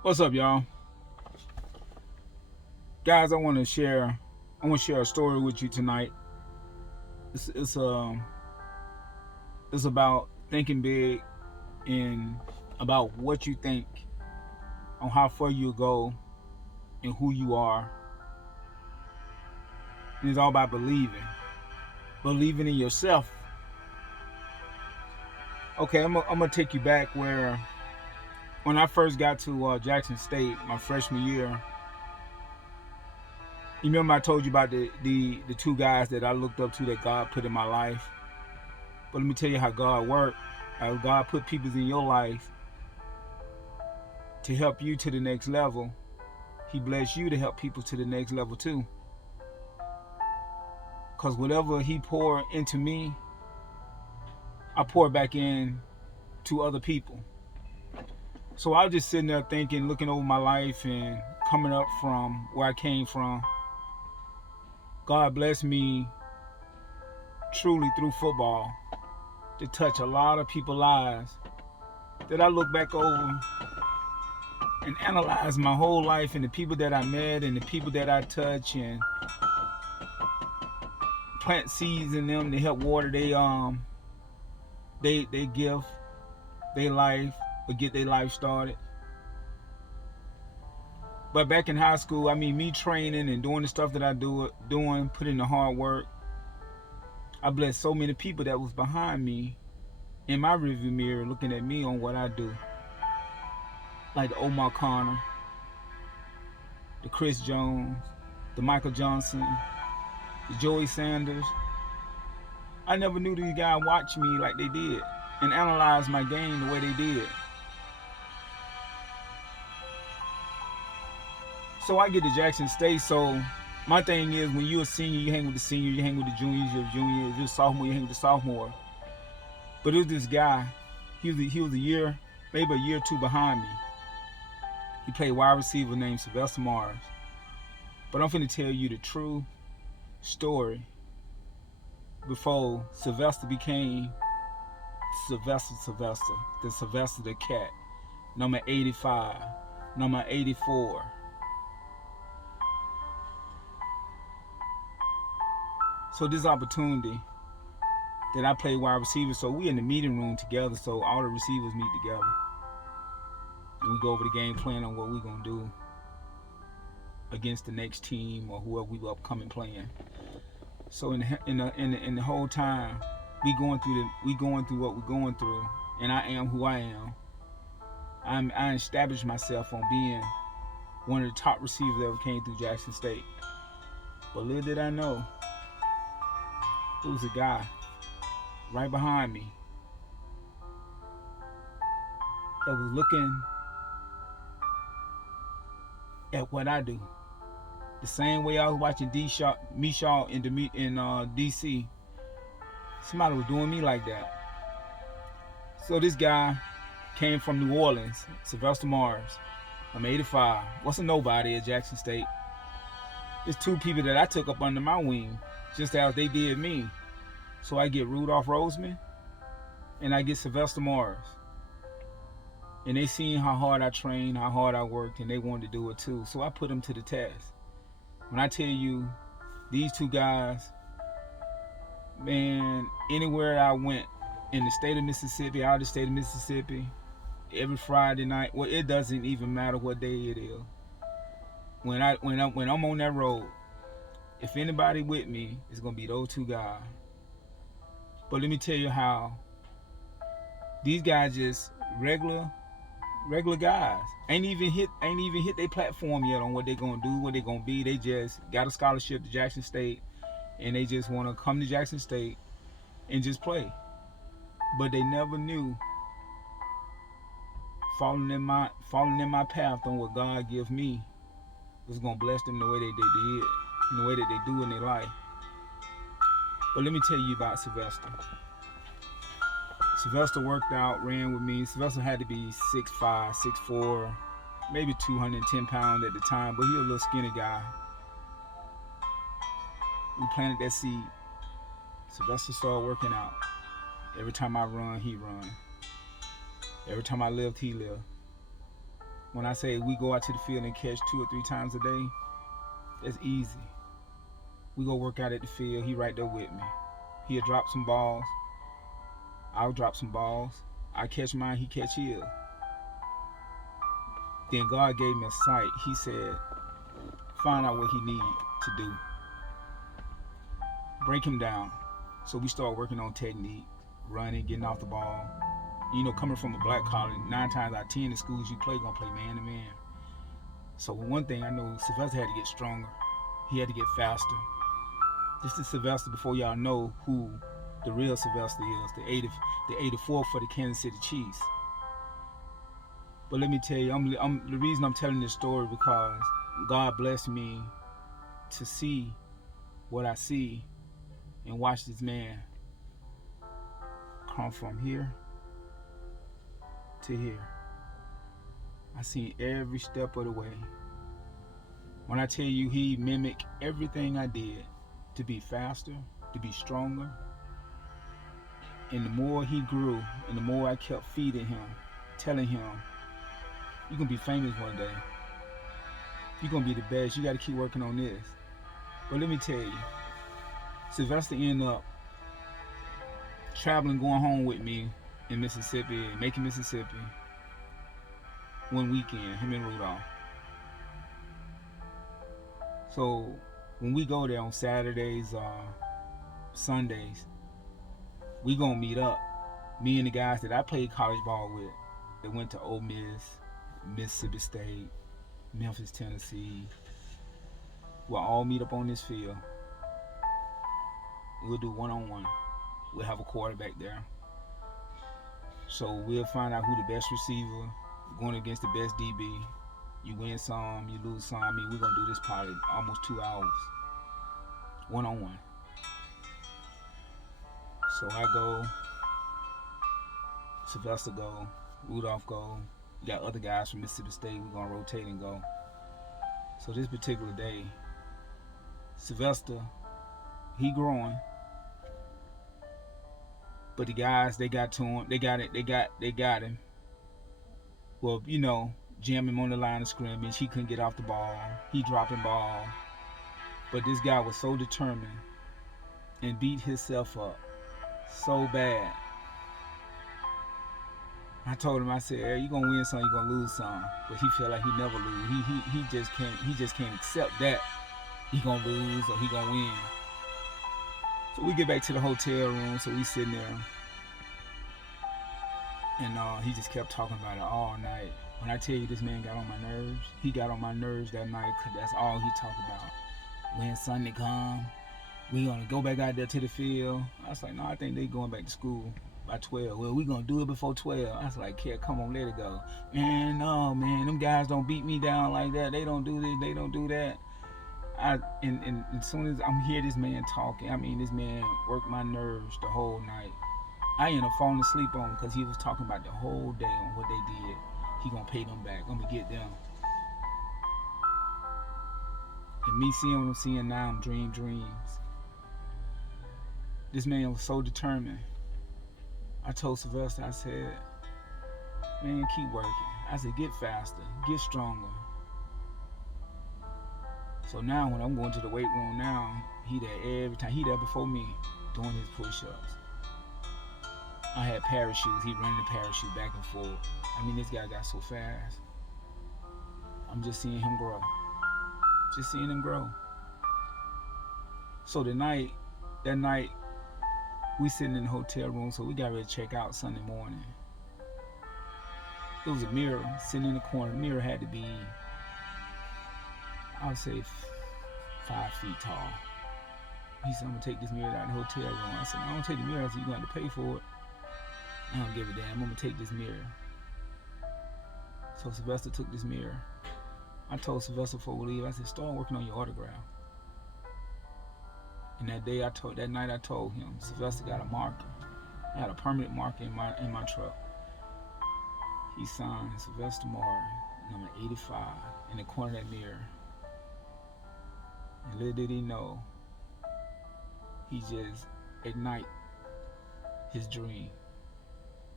What's up, y'all? Guys, I want to share a story with you tonight. It's it's um it's about thinking big and about what you think, on how far you go, and who you are. And it's all about believing in yourself. Okay, I'm gonna take you back where when I first got to Jackson State my freshman year. You remember I told you about the two guys that I looked up to that God put in my life. But let me tell you how God worked. How God put people in your life to help you to the next level. He bless you to help people to the next level too. Because whatever He poured into me, I pour back in to other people. So I was just sitting there thinking, looking over my life and coming up from where I came from. God blessed me truly through football to touch a lot of people's lives that I look back over and analyze my whole life and the people that I met and the people that I touch and plant seeds in them to help water they gift, their life, or get their life started. But back in high school, I mean, me training and doing the stuff that I doing, putting the hard work, I blessed so many people that was behind me in my rearview mirror looking at me on what I do. Like the Omar Connor, the Chris Jones, the Michael Johnson, the Joey Sanders. I never knew these guys watched me like they did and analyzed my game the way they did. So I get to Jackson State. So my thing is, when you're a senior, you hang with the seniors, you hang with the juniors. You're a junior. If you're a sophomore, you hang with the sophomore. But it was this guy. He was a year, maybe a year or two behind me. He played wide receiver named Sylvester Mars. But I'm finna tell you the true story before Sylvester became Sylvester, the Sylvester the Cat, number 85, number 84. So this opportunity that I play wide receiver, so we in the meeting room together, so all the receivers meet together. And we go over the game plan on what we're gonna do against the next team or whoever we upcoming playing. So in the whole time, we going through what we're going through, and I am who I am. I established myself on being one of the top receivers that ever came through Jackson State. But little did I know, there was a guy right behind me that was looking at what I do. The same way I was watching Mishaw in DC. Somebody was doing me like that. So this guy came from New Orleans, Sylvester Mars. I'm 85. What's a nobody at Jackson State? There's two people that I took up under my wing, just as they did me. So I get Rudolph Roseman and I get Sylvester Mars. And they seen how hard I trained, how hard I worked, and they wanted to do it too. So I put them to the test. When I tell you, these two guys, man, anywhere I went in the state of Mississippi, out of the state of Mississippi, every Friday night, well, it doesn't even matter what day it is. When I'm on that road, if anybody with me, it's gonna be those two guys. But let me tell you how these guys just regular guys. Ain't even hit their platform yet on what they gonna do, what they gonna be. They just got a scholarship to Jackson State, and they just wanna come to Jackson State and just play. But they never knew falling in my path on what God give me was gonna bless them the way they did, in the way that they do in their life. But let me tell you about Sylvester. Sylvester worked out, ran with me. Sylvester had to be 6'5", 6'4", maybe 210 pounds at the time, but he was a little skinny guy. We planted that seed. Sylvester started working out. Every time I run, he run. Every time I lift, he lived. When I say we go out to the field and catch 2 or 3 times a day, that's easy. We go work out at the field. He right there with me. He'll drop some balls. I'll drop some balls. I catch mine. He catch his. Then God gave me a sight. He said, find out what he need to do. Break him down. So we start working on technique, running, getting off the ball. You know, coming from a black college, 9 times out of 10 the schools you play gonna play man to man. So one thing I know, Sylvester had to get stronger. He had to get faster. This is Sylvester before y'all know who the real Sylvester is, the 84 for the Kansas City Chiefs. But let me tell you, the reason I'm telling this story because God blessed me to see what I see and watch this man come from here to here. I seen every step of the way. When I tell you he mimicked everything I did to be faster, to be stronger. And the more he grew and the more I kept feeding him, telling him, you're gonna be famous one day. You're gonna be the best. You gotta keep working on this. But let me tell you, Sylvester ended up traveling, going home with me in Mississippi, Macon, Mississippi, one weekend, him and Rudolph. So when we go there on Saturdays, Sundays, we gonna meet up. Me and the guys that I played college ball with, that went to Ole Miss, Mississippi State, Memphis, Tennessee. We'll all meet up on this field. We'll do one-on-one. We'll have a quarterback there. So we'll find out who the best receiver, going against the best DB. You win some, you lose some. I mean, we're going to do this probably almost 2 hours. One-on-one. So I go, Sylvester go, Rudolph go. You got other guys from Mississippi State. We're going to rotate and go. So this particular day, Sylvester, he growing. But the guys, they got to him. They got him. Well, you know, jam him on the line of scrimmage. He couldn't get off the ball. He dropping ball. But this guy was so determined and beat himself up so bad. I told him, I said, hey, you gonna win some, you gonna lose some. But he felt like he never lose. He just can't accept that he gonna lose or he gonna win. So we get back to the hotel room, so we sitting there. And he just kept talking about it all night. When I tell you this man got on my nerves, he got on my nerves that night because that's all he talked about. When Sunday come, we gonna go back out there to the field. I was like, no, I think they going back to school by 12. Well, we gonna do it before 12. I was like, kid, come on, let it go. Man, no, man, them guys don't beat me down like that. They don't do this, they don't do that. And as soon as I'm hear this man talking, I mean, this man worked my nerves the whole night. I ended up falling asleep on him because he was talking about the whole day on what they did. He gonna pay them back. I'm gonna get them. And me seeing what I'm seeing now, I'm dreams. This man was so determined. I told Sylvester, I said, man, keep working. I said, get faster, get stronger. So now when I'm going to the weight room now, he there every time. He there before me doing his push-ups. I had parachutes. He running the parachute back and forth. I mean, this guy got so fast. I'm just seeing him grow. Just seeing him grow. So that night, we sitting in the hotel room, so we got ready to check out Sunday morning. There was a mirror sitting in the corner. The mirror had to be, I would say, 5 feet tall. He said, I'm gonna take this mirror out of the hotel room. I said, I don't take the mirror. I said, you're gonna have to pay for it. I don't give a damn. I'm gonna take this mirror. So Sylvester took this mirror. I told Sylvester before we leave, I said, start working on your autograph. And that night I told him, Sylvester got a marker. I had a permanent marker in my truck. He signed Sylvester Moore, number 85, in the corner of that mirror. And little did he know, he just ignite his dream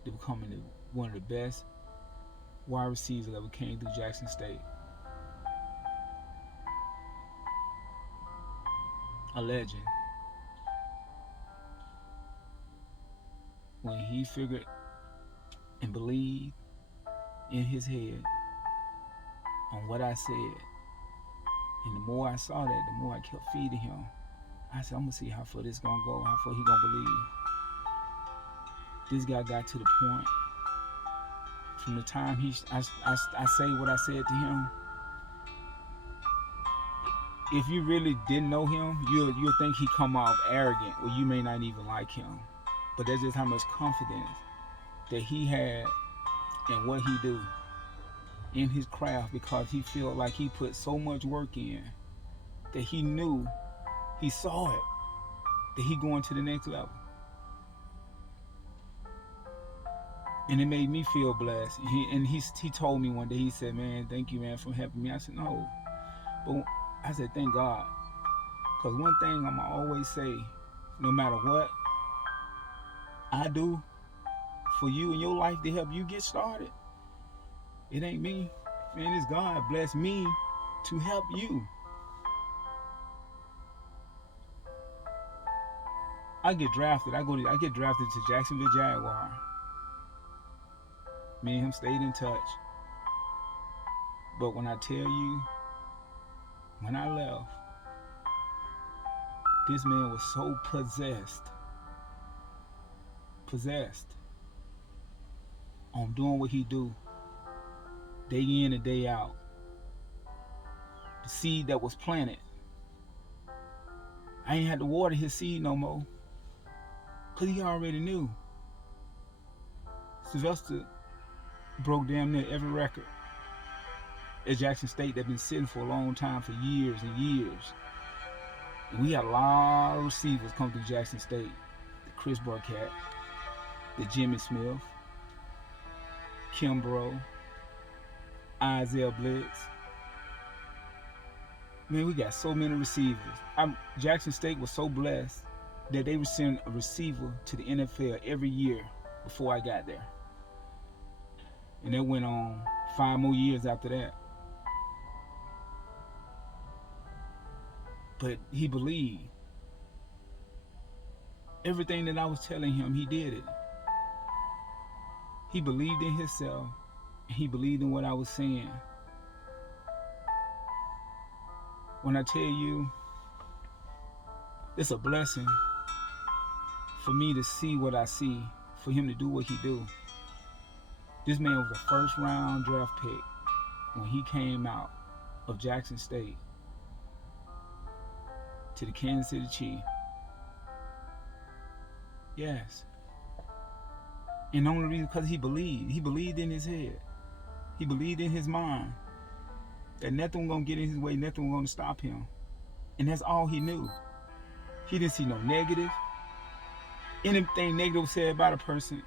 to becoming one of the best wide receiver that came through Jackson State. A legend. When he figured and believed in his head on what I said, and the more I saw that, the more I kept feeding him. I said, I'm gonna see how far this gonna go, how far he gonna believe. This guy got to the point from the time I say what I said to him. If you really didn't know him, you'll think he come off arrogant, or you may not even like him. But that's just how much confidence that he had in what he do, in his craft, because he felt like he put so much work in that he knew, he saw it, that he going to the next level. And it made me feel blessed. And he told me one day, he said, man, thank you, man, for helping me. I said, no. But I said, thank God. Because one thing I'm going to always say, no matter what I do for you in your life to help you get started, it ain't me. Man, it's God bless me to help you. I get drafted. I get drafted to Jacksonville Jaguar. Me and him stayed in touch. But when I tell you, when I left, this man was so possessed on doing what he do, day in and day out. The seed that was planted, I ain't had to water his seed no more, because he already knew. Sylvester broke damn near every record at Jackson State that been sitting for a long time, for years and years. And we had a lot of receivers come through Jackson State. The Chris Burkett, the Jimmy Smith, Kimbrough, Isaiah Blitz. Man, we got so many receivers. Jackson State was so blessed that they would send a receiver to the NFL every year before I got there. And that went on 5 more years after that. But he believed. Everything that I was telling him, he did it. He believed in himself, and he believed in what I was saying. When I tell you, it's a blessing for me to see what I see, for him to do what he do. This man was a first-round draft pick when he came out of Jackson State to the Kansas City Chiefs. Yes. And the only reason because he believed in his head. He believed in his mind that nothing was going to get in his way, nothing was going to stop him. And that's all he knew. He didn't see no negative. Anything negative said about a person.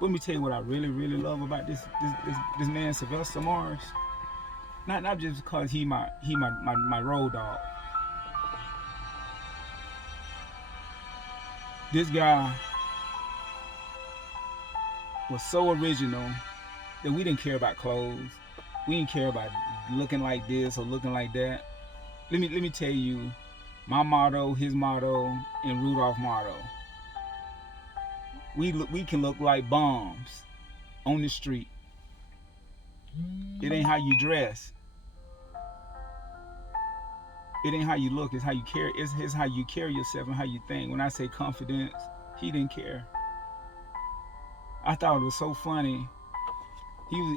Let me tell you what I really, really love about this man, Sylvester Morris. Not just because he my road dog. This guy was so original that we didn't care about clothes. We didn't care about looking like this or looking like that. Let me tell you my motto, his motto, and Rudolph's motto. We can look like bombs on the street. It ain't how you dress. It ain't how you look. It's how you carry. It's how you carry yourself and how you think. When I say confidence, he didn't care. I thought it was so funny.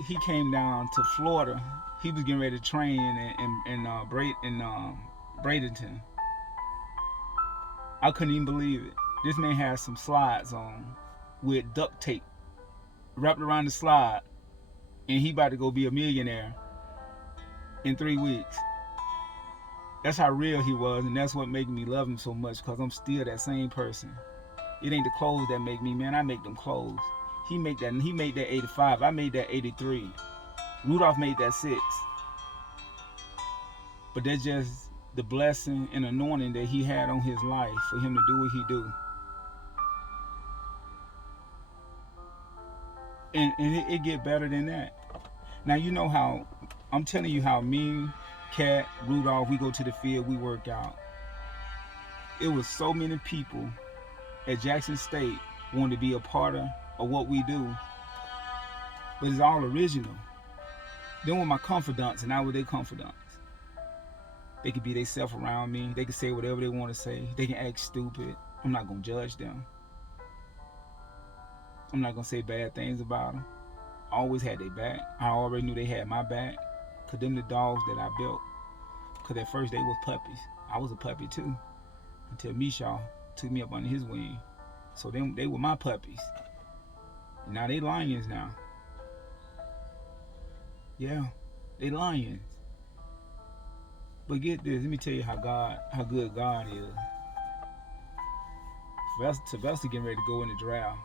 He came down to Florida. He was getting ready to train in Bradenton. I couldn't even believe it. This man had some slides on with duct tape wrapped around the slide, and he about to go be a millionaire in 3 weeks. That's how real he was, and that's what made me love him so much, because I'm still that same person. It ain't the clothes that make me, man. I make them clothes. He made that 85. I made that 83. Rudolph made that 6. But that's just the blessing and anointing that he had on his life for him to do what he do. And it get better than that. Now you know how I'm telling you how me, Cat, Rudolph, we go to the field, we work out. It was so many people at Jackson State wanted to be a part of what we do, but it's all original. They were my confidants, and I was their confidants. They could be themselves around me. They could say whatever they want to say. They can act stupid. I'm not gonna judge them. I'm not gonna say bad things about them. I always had their back. I already knew they had my back. Cause them the dogs that I built. Cause at first they was puppies. I was a puppy too. Until Mishaw took me up under his wing. So they were my puppies. And now they lions now. Yeah, they lions. But get this, let me tell you how good God is. Sylvester getting ready to go in the draft.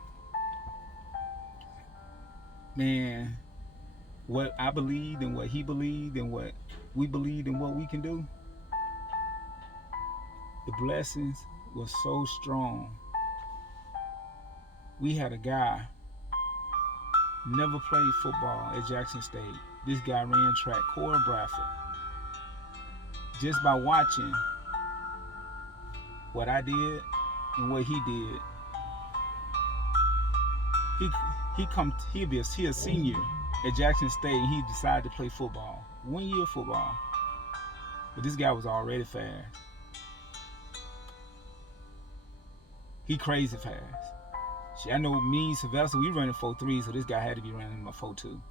Man, what I believed and what he believed and what we believed and what we can do, the blessings were so strong. We had a guy, never played football at Jackson State. This guy ran track, Corey Bradford. Just by watching what I did and what he did, he a senior at Jackson State, and he decided to play football. 1 year of football. But this guy was already fast. He crazy fast. See, I know me and Sylvester, we running 4.3, so this guy had to be running a 4.2.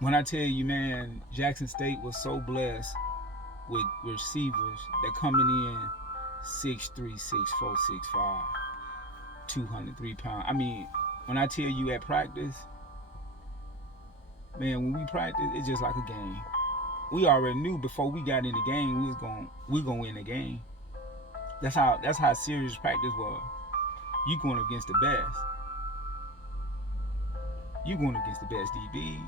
When I tell you, man, Jackson State was so blessed with receivers that coming in 6'3", 6'4", 6'5", 203 pounds. I mean, when I tell you at practice, man, when we practice, it's just like a game. We already knew before we got in the game we gonna win the game. That's how serious practice was. You going against the best. You going against the best DB.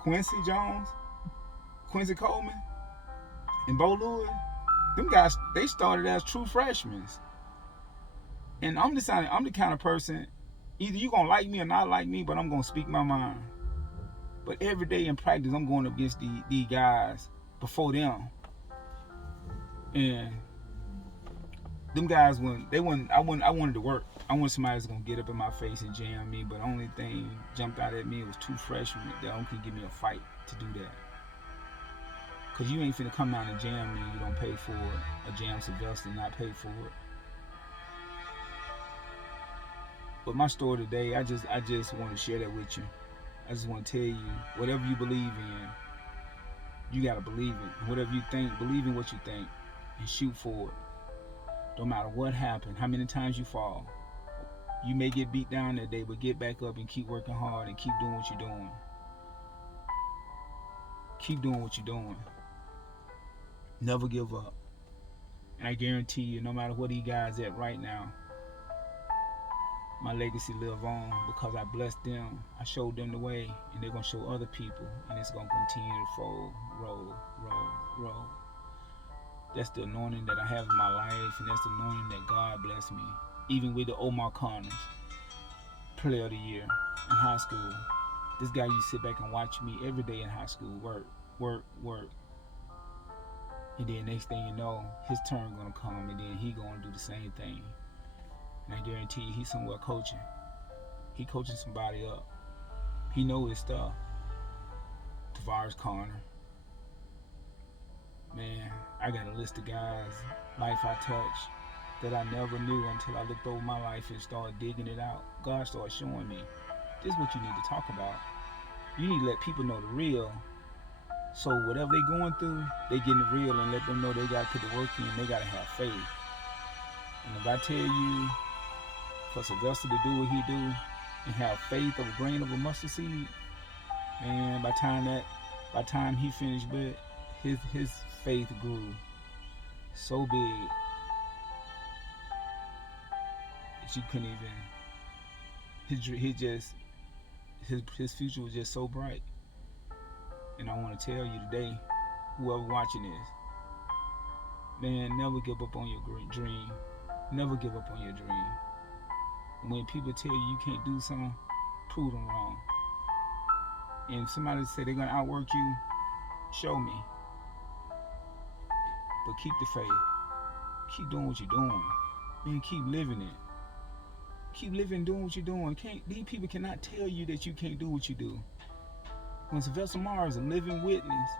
Quincy Jones, Quincy Coleman, and Bo Lewis, them guys, they started as true freshmen. And I'm the kind of person, either you gonna like me or not like me, but I'm gonna speak my mind. But every day in practice, I'm going up against these guys before them. And them guys, I wanted to work. I wanted somebody that's gonna get up in my face and jam me, but the only thing jumped out at me was two freshmen that only could give me a fight to do that. Cause you ain't finna come out and jam me, you don't pay for it. A jam Sylvester not pay for it. But my story today, I just want to share that with you. I just want to tell you, whatever you believe in, you gotta believe it. Whatever you think, believe in what you think, and shoot for it. No matter what happened, how many times you fall, you may get beat down that day, but get back up and keep working hard and keep doing what you're doing. Keep doing what you're doing. Never give up. And I guarantee you, no matter what these guys at right now, my legacy live on because I blessed them. I showed them the way, and they're gonna show other people, and it's gonna continue to fold, roll. That's the anointing that I have in my life, and that's the anointing that God blessed me. Even with the Omar Connors, Player of the Year in high school. This guy used to sit back and watch me every day in high school, work. And then next thing you know, his turn gonna come, and then he gonna do the same thing. And I guarantee you, he's somewhere coaching. He coaching somebody up. He know his stuff. Tavares Connor. Man, I got a list of guys, life I touched, that I never knew until I looked over my life and started digging it out. God started showing me, this is what you need to talk about. You need to let people know the real. So whatever they going through, they getting the real, and let them know they got to put the work in, they got to have faith. And if I tell you, for Sylvester to do what he do and have faith of a grain of a mustard seed, man, by the time he finished with his faith grew so big that you couldn't even, his future was just so bright. And I want to tell you today, whoever watching this, man, never give up on your dream. Never give up on your dream. When people tell you can't do something, prove them wrong. And if somebody say they're gonna outwork you, show me. But keep the faith. Keep doing what you're doing. Man, keep living it. Keep living doing what you're doing. These people cannot tell you that you can't do what you do. When Sylvester Morris is a living witness,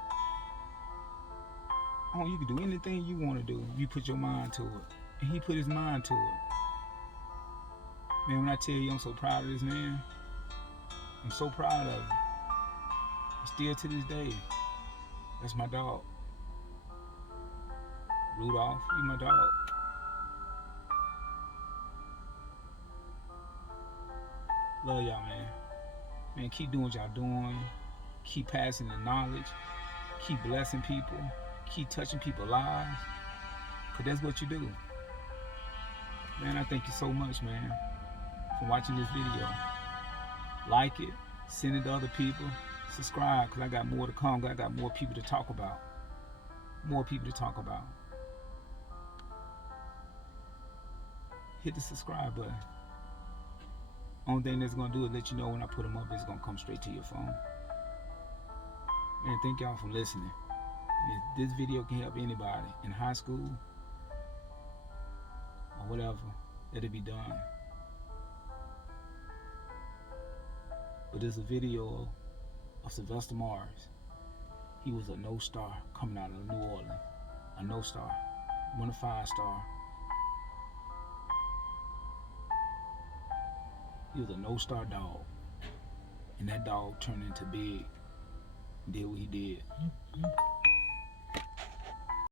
oh, you can do anything you want to do if you put your mind to it. And he put his mind to it. Man, when I tell you I'm so proud of this man, I'm so proud of him. Still to this day, that's my dog. Rudolph, he's my dog. Love y'all, man. Man, keep doing what y'all doing. Keep passing the knowledge. Keep blessing people. Keep touching people's lives. Because that's what you do. Man, I thank you so much, man, for watching this video. Like it. Send it to other people. Subscribe, because I got more to come. I got more people to talk about. More people to talk about. Hit the subscribe button. Only thing that's going to do is let you know when I put them up, it's going to come straight to your phone. Man, thank y'all for listening. If this video can help anybody in high school or whatever, let it be done. But there's a video of Sylvester Morris. He was a no star coming out of New Orleans. A no star. Won a 5-star. He was a no-star dog. And that dog turned into big. Did what he did.